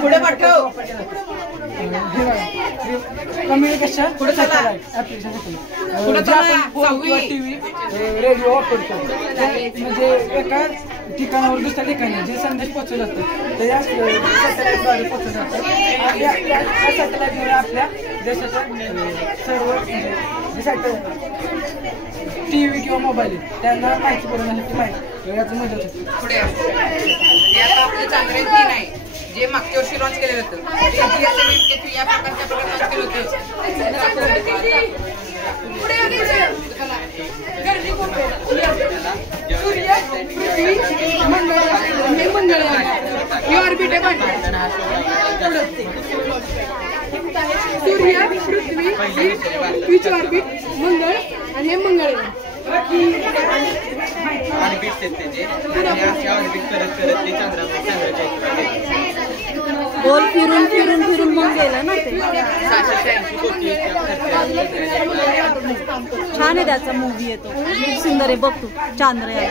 पुढे पाठव कम्युनिकेशन पुढे टीव्ही रेडिओ वापरतो म्हणजे एका ठिकाणावर दुसऱ्या ठिकाणी जे संदेश पोहोचवले असतात ते या सॅटेलाईटद्वारे पोहोचवले जातात. या सॅटेलाईटद्वारे आपल्या देशाच्या सर्व टीव्ही किंवा मोबाईल त्यांना माहिती पुरवण्यासाठी माहिती याचं मदत होते. पुढे आता आपलं चांद्रयान 3 आहे जे मागच्या वर्षी लॉन्च केलेलं होतं. या प्रकारच्या लॉन्च केलं होतं. सूर्य पृथ्वी मंगळ ही ऑर्बिट आहे. सूर्य पृथ्वी पृथ्वीची ऑर्बिट मंगळ आणि हे मंगळ आहे. गोल फिरून फिरून फिरून मग गेलं ना ते. छान आहे त्याचा मूवी येतो. सुंदर आहे बघ तू चांद्रयान.